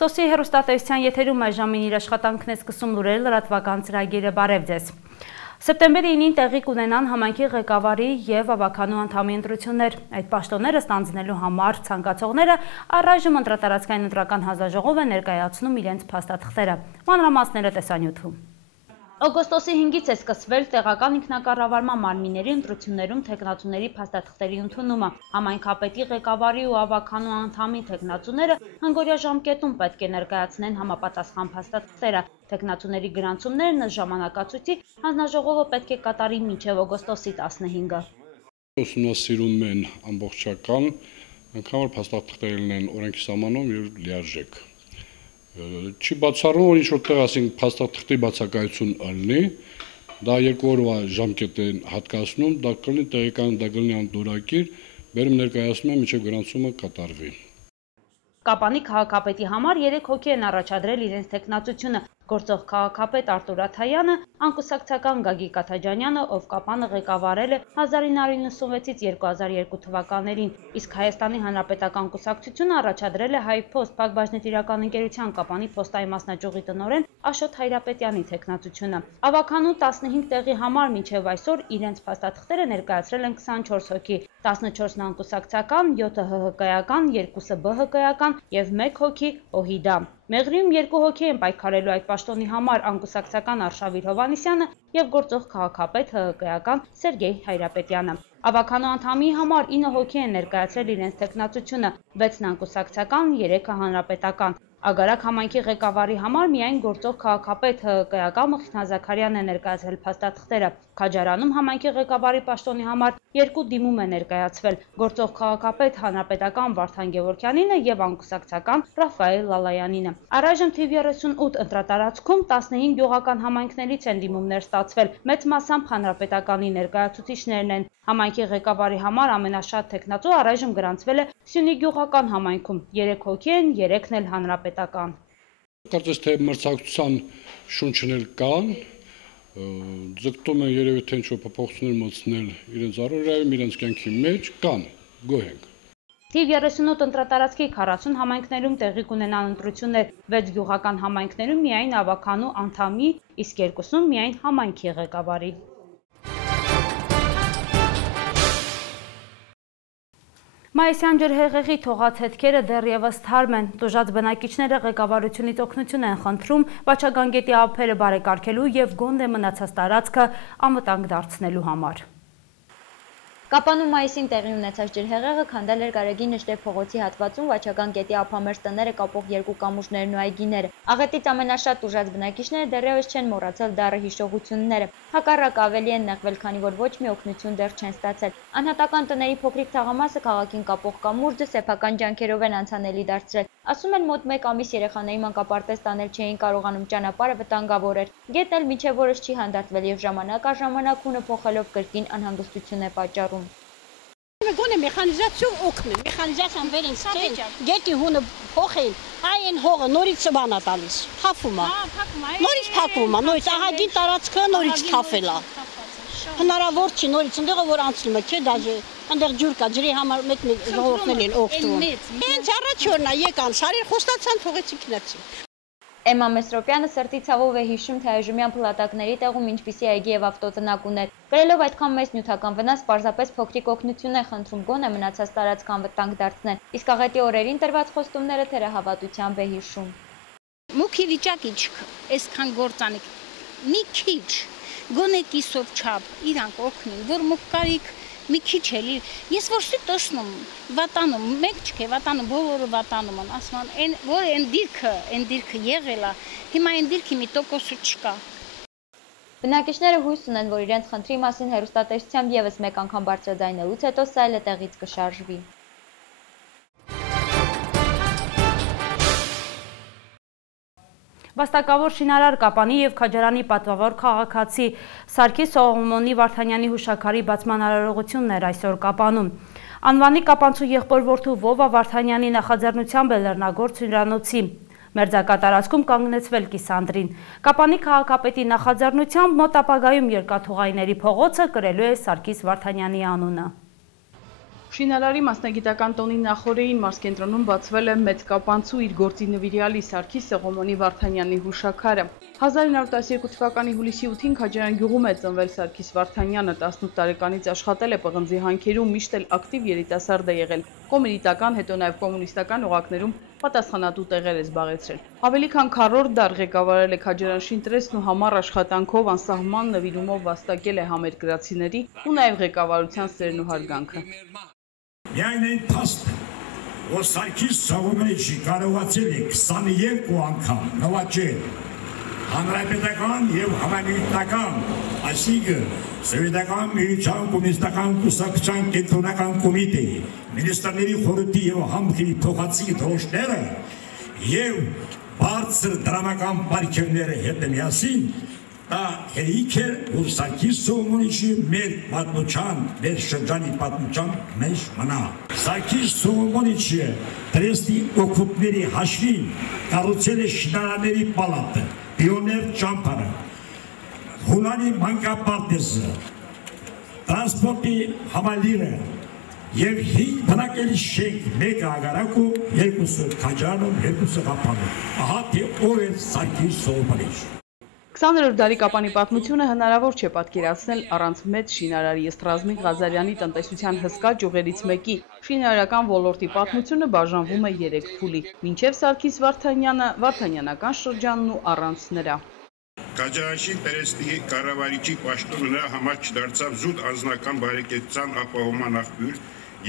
Սոսի հեռուստատեսության եթերում այժմին իր աշխատանքն է սկսում լուրերը լրատվական ծրագիրը բարև ձեզ։ Սեպտեմբերի 9-ին տեղի կունենան համայնքի ղեկավարի եւ ավականու անդամի ընտրություններ։ Այդ պաշտոնները ստանձնելու համար ցանկացողները առայժմ ընտրատարածքային ընտրական հանձնաժողով է ներկայացնում իրենց փաստաթղթերը։ Մանրամասները տեսանյութում։ Օգոստոսի 5-ից է սկսվել տեղական ինքնակառավարման մարմինների ընտրություններում թեկնածուների փաստաթղթերի ընդունումը։ Համայնքապետի ղեկավարի ու ավականու անդամի թեկնածուները հնգօրյա ժամկետում պետք է ներկայացնեն համապատասխան փաստաթղթերը։ Թեկնածուների գրանցումներն ըստ ժամանակացույցի հանձնաժողովը պետք է կատարի մինչև օգոստոսի 15-ը։ Ուսումնասիրում են ամբողջական, անգամ որ փաստաթղթերը լինեն օրենքի սահմանով եւ լիարժեք։ Չի բացառում, որ ինչ-որ տեղ ասենք փաստաթղթի բացակայություն ալնի, դա 2 օրվա ժամկետ են հատկացնում, դա կլինի տեղական, դա կլինի անդորակիր, բերում ներկայացնում են մինչև գրանցումը կատարվի։ Կապանի քաղաքապետի համար 3 հոգի են առաջադրել իրենց թեկնածությունը։ Գործող քաղաքապետ Արտուր Աթայանը, անկուսակցական Գագիկ Աթաջանյանը, ով Կապանը ղեկավարել է 1996-ից 2002 թվականներին, իսկ Հայաստանի Հանրապետական կուսակցությունը առաջադրել է Հայփոստ փակbaşնետիրական ընկերության Կապանի փոստայի մասնաճյուղի տնօրեն Աշոտ Հայրապետյանի թեկնածությունը։ Ավականու 15 տեղի համար մինչև այսօր իրենց փաստաթղթերը ներկայացրել են 24 հոգի, 14-ն անկուսակցական, 7-ը ՀՀԿ-ական, 2-ը ԲՀԿ-ական եւ 1 հոգի ՕՀԻԴ-ա։ Մեղրիում 2 հոգի են պայքարելու այդ պաշտոնի համար անկուսակցական Արշավիր Հովհաննիսյանը եւ գործող քաղաքապետ ՀՀԿ-ական Սերգեյ Հայրապետյանը։ Ավականու անդամի համար 9 հոգի են ներկայացրել իրենց թեկնածությունը, 6-ն անկուսակցական, 3-ը հանրապետական։ Ագարակ համայնքի ղեկավարի համար միայն գործող քաղաքապետ ՀՀԿ-ական Մխիթ Զաքարյանն է ներկայացրել փաստաթղթերը։ Քաջարանում համայնքի ղեկավարի պաշտոնի համար 2 դիմում է ներկայացվել՝ գործող քաղաքապետ հանրապետական Վարդան Գևորգյանինը եւ անկուսակցական Ռաֆայել Լալայանինը։ Առայժմ թիվ 38 ընտրատարածքում 15 գյուղական համայնքներից են դիմումներ ստացվել, մեծ մասամբ հանրապետականի ներկայացուցիչներն են։ Համայնքի ղեկավարի համար ամենաշատ թեկնածու առայժմ գրանցվել է Սյունի գյուղական համայնքում, 3 հոգի են, 3-ն էլ հանրապետական։ Կարծես թե մրցակցության շունչներ կան, ձգտում են երևի թե ինչ-որ փոփոխություններ մտցնել իրենց առօրյայում, իրենց կյանքի մեջ կան, գոհ ենք։ Թիվ 38 ընտրատարածքի 40 համայնքներում տեղի կունենան ընտրություններ, 6 գյուղական համայնքներում միայն ավականու անդամի, իսկ 2-ում միայն համայնքի ղեկավարի։ Մայիսյան ջրհեղեղի թողած հետքերը դեռևս թարմ են։ Տուժած բնակիչները ղեկավարությունից օգնություն են խնդրում Վաչագան գետի ափերը բարեկարգելու եւ գոնդե մնացած տարածքը անվտանգ դարձնելու համար։ Կապանում մայիսին տեղի ունեցած ջրհեղեղը քանդել էր Գարեգին Նժդե փողոցի հատվածում Վաչագան գետի ափամերձ տները կապող 2 կամուրջներն ու այգիները։ Աղետից ամենաշատ տուժած բնակիչները դեռևս չեն մոռացել դառը հիշողությունները։ Հակառակ ավելի են նեղվել, քանի որ ոչ մի օգնություն դեռ չեն ստացել։ Անհատական տների փոքրիկ թաղամասը քաղաքին կապող կամուրջը սեփական ջանքերով են անցանելի դարձրել։ Ասում են մոտ 1 ամիս երեխաների մանկապարտեզ տանել չէին կարողանում, ճանապարհը վտանգավոր էր։ Գետն էլ մինչև օրս չի հանդարտվել եւ ժամանակ առ ժամանակ հունը փոխելով կրկին անհանգստություն է պատճառում։ Գոնե մեխանիզացիոն օգնեն, մեխանիզացիան վերին ստեն, գետի հունը փոխեն, այն հողը նորից բանա տալիս, թափում է։ Նորից փակվում է, նորից ահագին տարածքը նորից թափել է։ Հնարավոր չի նորից ընդեղը որ անցնում է, չէ՞ դաժե այնտեղ ջուր կա, ջրի համար մեկ ժողովուրդներ են օգտվում։ Հենց առաջորն է եկան, սարեր խոստացան, թողեցին քնեցին։ Էմմա Մեսրոպյանը սրտի ցավով է հիշում, թե այժմյան փլատակների տեղում ինչպիսի այգի եւ ավտոտնակ ուներ։ Գրելով այդքան մեծ նյութական վնաս, պարզապես փոքրիկ օգնություն է խնդրում գոնե մնացած տարածք անվտանգ դարձնել։ Իսկ աղետի օրերին տրված խոստումները թերահավատությամբ է հիշում։ Մուքի վիճակի չկա, այսքան գործանիկ մի քիչ գոնե կիսով չափ իրանք օգնին, որ մուկարիկ մի քիչ էլի, ես ոչ թե տեսնում, վատանում, մեկ չկե, վատանում, բոլորը վատանում են, ասում են, որ այն դիրքը եղել է, հիմա այն դիրքի մի տոկոսը չկա։ Բնակիչները հույս ունեն, որ իրենց խնդրի մասին հեռուստատեսությամբ եւս մեկ անգամ բարձրաձայնելուց հետո սա էլ տեղից կշարժվի։ Վաստակավոր շինարար Կապանի եւ Քաջարանի պատվավոր քաղաքացի Սարգիս Սողոմոնի Վարդանյանի հուշաքարի բացման արարողությունն էր այսօր Կապանում։ Անվանի կապանցու եղբոր որդու Վովա Վարդանյանի նախաձեռնությամբ է Լեռնագործ հյուրանոցի մերձակատարածքում կանգնեցվել կիսանդրին։ Կապանի քաղաքապետի նախաձեռնությամբ մոտ ապագայում երկաթուղայինների փողոցը կրելու է Սարգիս Վարդանյանի անունը։ Շինարարի մասնագիտական տոնի նախօրեին մարզկենտրոնում բացվել է մեծ կապանցու իր գործի նվիրյալի Սարգիս Սողոմոնի Վարդանյանի հուշաքարը։ 1912 թվականի հուլիսի 8-ին Քաջարյան գյուղում է ծնվել Սարգիս Վարդանյանը, 18 տարեկանից աշխատել է պղնձի հանքերում, միշտ էլ ակտիվ երիտասարդ է եղել։ Կոմունիտական, հետո նաև կոմունիստական օղակներում պատասխանատու տեղեր է զբաղեցրել։ Ավելի քան քառորդ դար ղեկավարել է Քաջարյան շինտրեսն ու համառ աշխատանքով անսահման նվիրումով վաստակել է համերկրացիների ու նաև ղեկավարության սերն ու հարգանքը։ Միայն այն փաստը, որ Սարգիս Սողոմոնի կարողացել է 22 անգամ նվաճել հանրապետական եւ համանյութական, այսինքն Սովետական միության կոմունիստական կուսակցության կենտրոնական կոմիտեի, մինիստրների խորհրդի եւ համքերի փոխածի դրոշները եւ բարձր դրամական պարգևները հետ միասին դա հերիք էր, որ Սարգիս Սողոմոնի մեր պատմության, մեր շրջանի պատմության մեջ մնա։ Սարգիս Սողոմոնի Տրեստի օկուպների հաշվին կառուցել է շինարարների պալատը, Պիոներ ճամբարը, Հունանի մանկապարտեզը, տրանսպորտի համալիրը եւ 5 բնակելի շենք, մեկը ագարակում, երկուսը Քաջարյանում, երկուսը Ղափանում։ Ահա թե ով է Սարգիս Սողոմոնի։ 20-րդ դարի կապանի պատմությունը հնարավոր չէ պատկերացնել առանց մեծ շինարարի ըստ Ռազմիկ Ղազարյանի տնտեսության հսկա ճյուղերից մեկի։ Շինարարական ոլորտի պատմությունը բաժանվում է 3 փուլի՝ մինչև Սարգիս Վարդանյանը, Վարդանյանական շրջանն ու առանց նրա։ Քաջարյանի Տրեստի կառավարիչի պաշտոնը նրա համար չդարձավ զուտ անձնական բարեկեցության ապահովման աղբյուր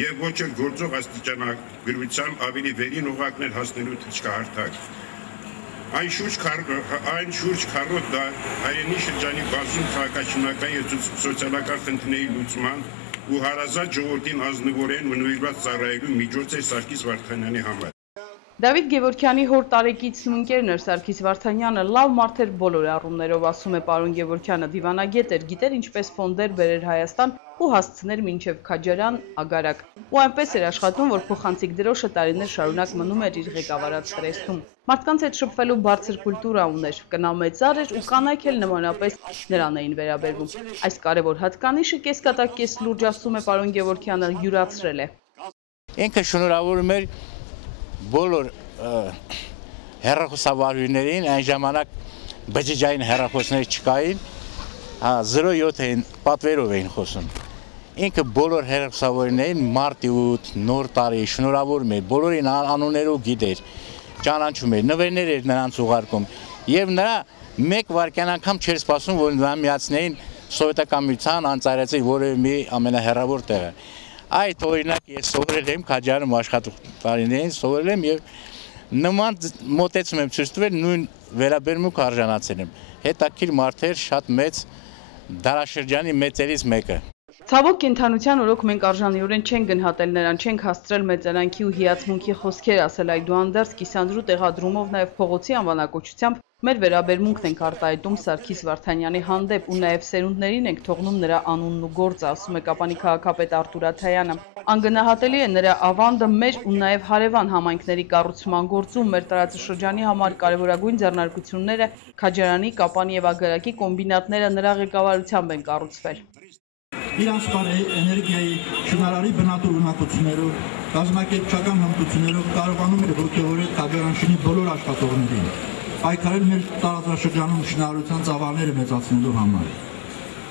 եւ ոչ էլ գործող աստիճանագրության ավելի վերին օղակներ հասնելու թշկահարթակ։ Այն շուրջ քառորդ դար հայերենի շրջանի բազում քաղաքաշինական եւ սոցիալական խնդիրների լուծման ու հարազատ ժողովրդին ազնվորեն ու նվիրված ծառայելու միջոց է Սարգիս Վարդանյանի համար։ Դավիթ Գևորգյանի հոր տարեկիցն ու ընկերն էր Սարգիս Վարդանյանը, լավ մարդ էր բոլոր առումներով, ասում է պարոն Գևորգյանը, դիվանագետ էր, գիտեր ինչպես ֆոնդեր բերեր Հայաստան ու հասցներ մինչև Քաջարյան, Ագարակ։ Ու այնպես էր աշխատում, որ փոխանցիկ դրոշը տարիներ շարունակ մնում էր իր ղեկավարած տրեստում։ Մարդկանց հետ շփվելու բարձր կուլտուրա ուներ, կնամեծար էր ու կանայք էլ նմանապես նրան էին վերաբերվում։ Այս կարևոր հատկանիշը կեսկատակ կես լուրջ, ասում է պարոն Գևորգյանը, յուրացրել է։ Ինքը շնորհավորում էր բոլոր հեռախոսավարույրներին, այն ժամանակ բջջային հեռախոսներ չկային, 07 էին, պատվերով էին խոսում։ Ինքը բոլոր հեռախոսավարույրներին մարտի 8, նոր տարի շնորհավորում էր, բոլորին անուններով գիտեր, ճանաչում էր, նվերներ էր նրանց ուղարկում եւ նրա մեկ վայրկյան անգամ չէր սպասում, որ նրան միացնեին սովետական միության անծայրացի որևէ մի ամենահեռավոր տեղը։ Այդ օրինակ ես սովորել եմ Քաջարյանում աշխատող տարիներին, սովորել եմ եւ նման մոտեցում եմ ցույց տվել, նույն վերաբերմունք արժանացել եմ։ Հետաքրքիր մարդ էր, շատ մեծ դարաշրջանի մեծերից մեկը։ Ցավոք կենթանության օրոք մենք արժանիորեն չենք գնահատել նրան, չենք հասցրել մեծարանքի ու հիացմունքի խոսքեր ասել, այդուհանդերձ կիսանդրու տեղադրումով նաև փողոցի անվանակոչությամբ մեր վերաբերմունքն ենք արտահայտում Սարգիս Վարդանյանի հանդեպ ու նաև սերունդներին ենք թողնում նրա անունն ու գործը, ասում է Կապանի քաղաքապետ Արտուր Աթայանը։ Անգնահատելի է նրա ավանդը մեր ու նաև հարևան համայնքների կառուցման գործում, մեր տարածաշրջանի համար կարևորագույն ձեռնարկությունները Քաջարյանի, Կապանի եւ Ագարակի կոմբինատները նրա ղեկավարությամբ են կառուցվել։ Իր անսպար էներգիայի, շինարարի բնատուր ունակություններով, կազմակերպչական հմտություններով կարողանում էր ոգևորել Քաջարյանշինի բոլոր աշխատողներին, պայքարել մեր տարածաշրջանում շինարարության ծավալները մեծացնելու համար։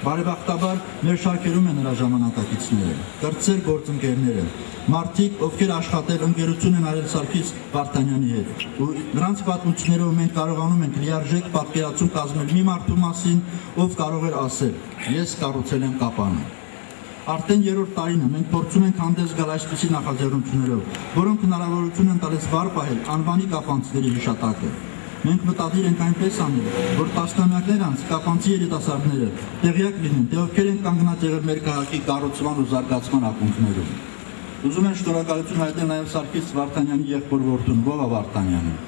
Բարեբախտաբար մեր շարքերում են նրա ժամանակակիցները, կրտսեր գործընկերները, մարդիկ, ովքեր աշխատել ընկերություն են արել Սարգիս Վարդանյանի հետ, ու նրանց պատմություններով մենք կարողանում ենք լիարժեք պատկերացում կազմել մի մարդու մասին, ով կարող էր ասել. ես կառուցել եմ Կապանը։ Արդեն 3-րդ տարին է մենք փորձում ենք հանդես գալ այսպիսի նախաձեռնություններով, որոնք հնարավորություն են տալիս վառ պահել անվանի կապանցիների հիշատակը։ Մենք մտադիր ենք այնպես անել, որ տասնամյակներ անց կապանցի երիտասարդները տեղյակ լինեն, թե ովքեր են կանգնած եղել մեր քաղաքի կառուցման ու զարգացման ակունքներում։ Ուզում եմ շնորհակալություն հայտնել նաև Սարգիս Վարդանյանի եղբոր որդուն Վովա Վարդանյանին,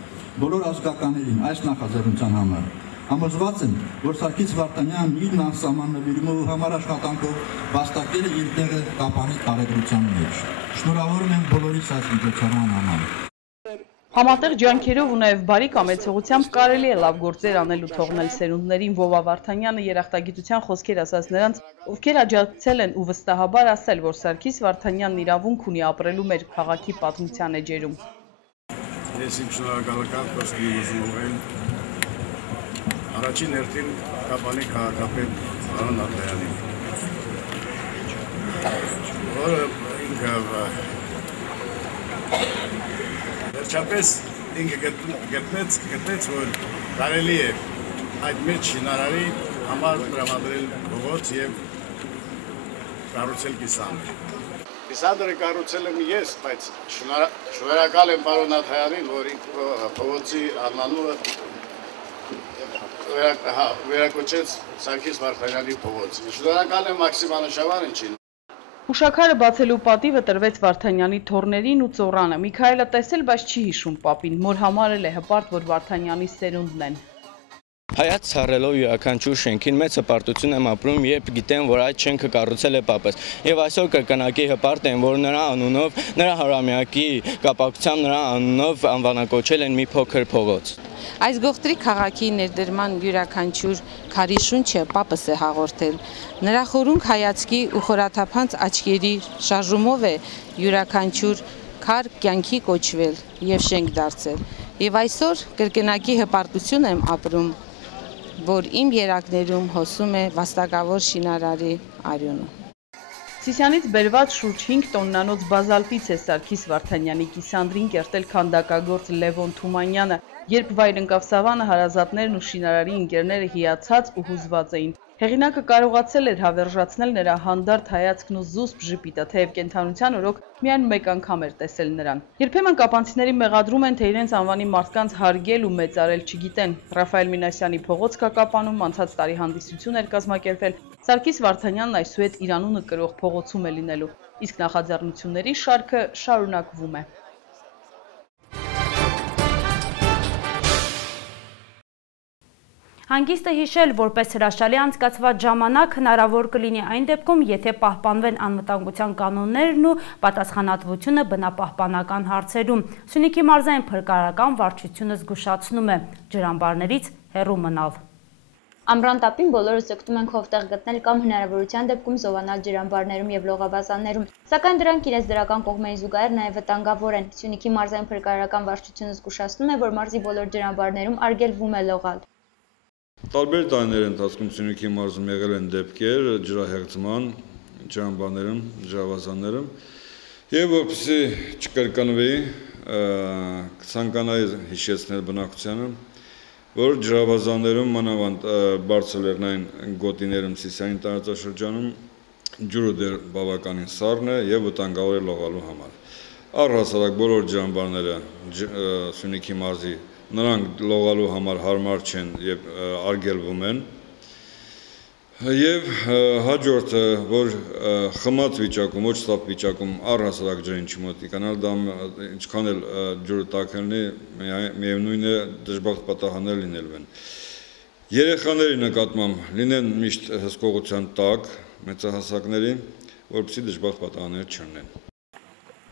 բոլոր ազգականներին այս նախաձեռնության համար։ Համոզված եմ, որ Սարգիս Վարդանյանն իր անսահման նվիրումով ու համար աշխատանքով վաստակել է իր տեղը Կապանի տարեգրության մեջ։ Շնորհավորում եմ բոլորիս այս միջոցառման համար։ Համատեղ ջանքերով ու նաև բարի կամեցողությամբ կարելի է լավ գործեր անել ու թողնել սերունդներին Վովա Վարդանյանը երախտագիտության խոսքեր ասաց նրանց, ովքեր աջակցել են ու վստահաբար ասել, որ Սարգիս Վարդանյանն իրավունք ունի ապրելու մեր քաղաքի պատմության էջերում։ Ես իմ շնորհակալական խոսքի ուզում եմ առաջին հերթին Կապանի քաղաքապետ Արոն Աթայանին, որը ինքը վերջապես ինքը գտնեց, որ կարելի է այդ մեծ շինարարի համար տրամադրել փողոց եւ կառուցել կիսանդր։ Կիսանդրը կառուցել եմ ես, բայց շնորհակալ եմ պարոն Աթայանին, որ ինքը փողոցի անվանումը վերակոչեց Սարգիս Վարդանյանի փողոց։ Շնորհակալ եմ Մաքսիմ Անուշավանին։ Հուշաքարը բացելու պատիվը տրվեց Վարդանյանի թոռներին ու ծոռանը։ Միքայելը տեսել, բայց չի հիշում պապին, մոր համարել է հպարտ, որ Վարդանյանի սերունդն են։ Հայաց ցառելով յուրաքանչյուր շենքին մեծ հպարտություն եմ ապրում, երբ գիտեմ, որ այդ շենքը կառուցել է պապս։ Եվ այսօր կրկնակի հպարտ եմ, որ նրա անունով, նրա հարամյակի կապակցությամբ նրա անունով անվանակոչել են մի փոքր փողոց։ Այս գողտրի քաղաքի ներդրման յուրաքանչյուր քարի շունչը պապս է հաղորդել։ Նրա խորունկ հայացքի ու խորաթափանց աչքերի շարժումով է յուրաքանչյուր քար կյանքի կոչվել եւ շենք դարձել։ Եվ այսօր կրկնակի հպարտություն եմ ապրում, որ իմ երակներում հոսում է վաստակավոր շինարարի արյունը։ Սիսյանից բերված շուրջ 5 տոննանոց բազալտից է Սարգիս Վարդանյանի կիսանդրին կերտել քանդակագործ Լևոն Թումանյանը, երբ վայր ընկավ Սավանը, հարազատներն ու շինարարի ընկերները հիացած ու հուզված էին։ Հեղինակը կարողացել էր հավերժացնել նրա հանդարտ հայացքն ու զուսպ ժպիտը, թեև կենդանության օրոք միայն մեկ անգամ էր տեսել նրան։ Երբեմն կապանցիների մեղադրում են, թե իրենց անվանի մարդկանց հարգել ու մեծարել չգիտեն։ Ռաֆայել Մինասյանի փողոց կա Կապանում անցած տարի հանդիսություն էր կազմակերպել։ Սարգիս Վարդանյանն այսուհետ իր անունը կրող փողոցում է լինելու, իսկ նախաձեռնությունների շարքը շարունակվում է։ Հանգիստը հիշել, որպես հրաշալի անցկացված ժամանակ հնարավոր կլինի այն դեպքում, եթե պահպանվեն անվտանգության կանոններն ու պատասխանատվությունը բնապահպանական հարցերում։ Սյունիքի մարզային փրկարարական վարչությունը զգուշացնում է ջրամբարներից հեռու մնալ։ Ամռան տապին բոլորս օգտում ենք հովտեղ գտնել կամ հնարավորության դեպքում զովանալ ջրամբարներում եւ լողավազաններում, սակայն դրանք իրենց դրական կողմերի զուգահեռ նաեւ վտանգավոր են։ Սյունիքի մարզային փրկարարական վարչությունը զգուշացնում է, որ մարզի բոլոր ջրամբարներում արգելվում է լողալ։ Տարբեր տարիների ընթացքում Սյունիքի մարզում եղել են դեպքեր ջրահեղձման ջրամբարներում, ջրավազաններում, եւ որպեսզի չկրկնվի, կցանկանայի հիշեցնել բնակչությանը, որ ջրավազաններում մանավանդ բարձր լեռնային գոտիներում Սիսիանի տարածաշրջանում ջուրը դեռ բավականին սառն է եւ վտանգավոր է լողալու համար։ Առհասարակ բոլոր ջրամբարները Սյունիքի մարզի նրանք լողալու համար հարմար չեն եւ արգելվում են։ Եվ հաջորդը, որ խմած վիճակում, ոչ սապ վիճակում առհասարակ ջրին չմոտիկանալ, դա ինչքան էլ ջուրը տաք լինի, միևնույն է դժբախտ պատահաններ լինելու են։ Երեխաների նկատմամբ լինեն միշտ հսկողության տակ, մեծահասակների, որպեսզի դժբախտ պատահաններ չլինեն։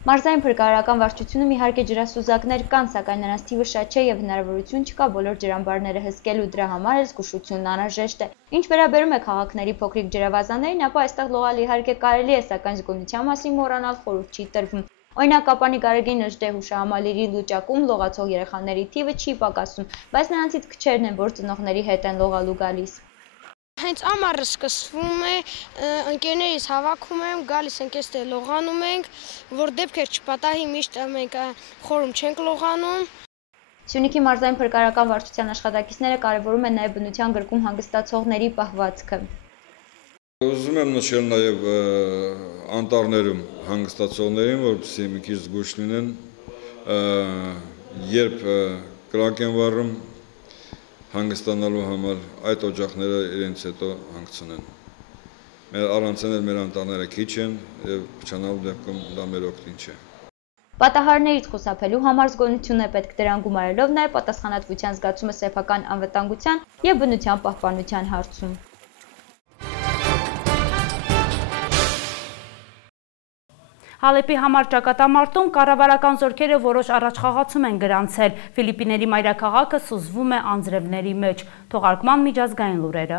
Մարզային փրկարարական վարչությունում իհարկե ջրասուզակներ կան, սակայն նրանց թիվը շատ չէ եւ հնարավորություն չկա բոլոր ջրամբարները հսկելու, դրա համար էլ զգուշությունն անհրաժեշտ է։ Ինչ վերաբերում է քաղաքների փոքրիկ ջրավազաններին, ապա այստեղ լողալ իհարկե կարելի է, սակայն զգոնության մասին մոռանալ խորհուրդ չի տրվում։ Օրինակ Կապանի Գարեգին Նժդե հուշահամալիրի լուճակում լողացող երեխաների թիվը չի պակասում, բայց նրանցից քչերն են, որ ծնողների հետ են լողալու գալիս։ Հենց ամառը սկսվում է, ընկերներից հավաքում եմ, գալիս ենք այստեղ լողանում ենք, որ դեպքեր չպատահի, միշտ մենք խորում չենք լողանում։ Սյունիքի մարզային փրկարարական վարչության աշխատակիցները կարևորում են նաև բնության գրկում հանգստացողների պահվածքը։ Ուզում եմ նշել նաև անտառներում հանգստացողներին, որպեսզի մի քիչ զգույշ լինեն, երբ կրակ են վառում հանգստանալու համար այդ օջախները իրենց հետո հանգցնեն։ Առանց են մեր անտառները քիչ են եւ փչանալու դեպքում դա մեր օգտին չէ։ Պատահարներից խուսափելու համար զգոնություն է պետք, դրան գումարելով նաեւ պատասխանատվության զգացումը սեփական անվտանգության եւ բնության պահպանության հարցում։ Հալեպի համար ճակատամարտում կառավարական զորքերը որոշ առաջխաղացում են գրանցել։ Ֆիլիպիների մայրաքաղաքը սուզվում է անձրևների մեջ։ Թողարկման միջազգային լուրերը։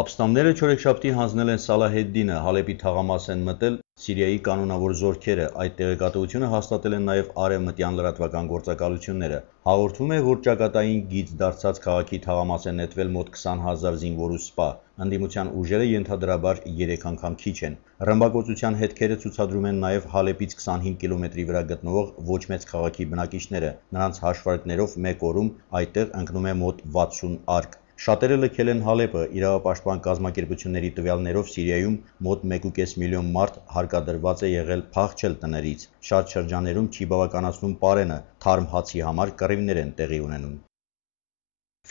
Ապստամբները չորեքշաբթի հանձնել են Սալահեդդինը, Հալեպի թաղամաս են մտել Սիրիայի կանոնավոր զորքերը, այդ տեղեկատվությունը հաստատել են նաև արևմտյան լրատվական գործակալությունները։ Հաղորդվում է, որ ճակատային գիծ դարձած քաղաքի թաղամաս են նետվել մոտ 20,000 զինվոր ու սպա, ընդդիմության ուժերը ենթադրաբար 3 անգամ քիչ են։ Ռմբակոծության հետքերը ցուցադրում են նաև Հալեպից 25 կիլոմետրի վրա գտնվող ոչ մեծ քաղաքի բնակիչները, նրանց հաշվարկներով մեկ օրում այդտեղ ընկնում է մոտ 60 արկ։ Շատերը լքել են Հալեպը, իրավապաշտպան կազմակերպությունների տվյալներով Սիրիայում մոտ 1,5 միլիոն մարդ հարկադրված է եղել փախչել տներից։ Շատ շրջաններում չի բավականացնում պարենը, թարմ հացի համար կռիվներ են տեղի ունենում։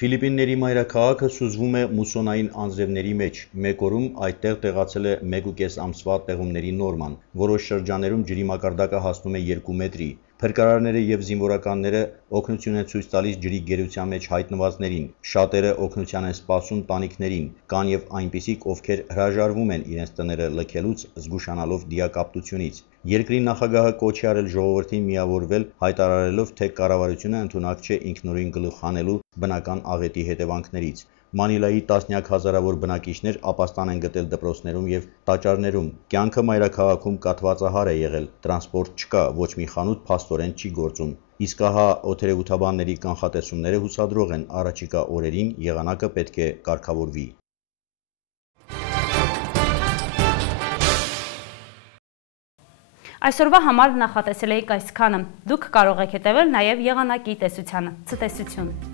Ֆիլիպինների մայրաքաղաքը սուզվում է մուսոնային անձրևների մեջ։ Մեկ օրում այդտեղ տեղացել է 1,5 ամսվա տեղումների նորման։ Որոշ շրջաններում ջրի մակարդակը հասնում է 2 մետրի։ Փրկարարները եւ զինվորականները օգնություն են ցույց տալիս ջրի գերության մեջ հայտնվածներին։ Շատերը օգնության են սպասում տանիքներին։ Կան եւ այնպիսիք, ովքեր հրաժարվում են իրենց տները լքելուց, զգուշանալով դիակապտությունից։ Երկրի նախագահը կոչ է արել ժողովրդին միավորվել, հայտարարելով, թե կառավարությունը ընդունակ չէ ինքնուրույն գլուխ հանելու բնական աղետի հետևանքներից։ Մանիլայի տասնյակ հազարավոր բնակիչներ ապաստան են գտել դպրոցներում եւ տաճարներում։ Կյանքը մայրաքաղաքում կաթվածահար է եղել, տրանսպորտ չկա, ոչ մի խանութ փաստորեն չի գործում։ Իսկ ահա օդերևութաբանների կանխատեսումները հուսադրող են, առաջիկա օրերին եղանակը պետք է կարգավորվի։ Այսօրվա համար նախատեսել էինք այսքանը։ Դուք կարող եք հետևել նաև եղանակի տեսությանը։ Ցտեսություն։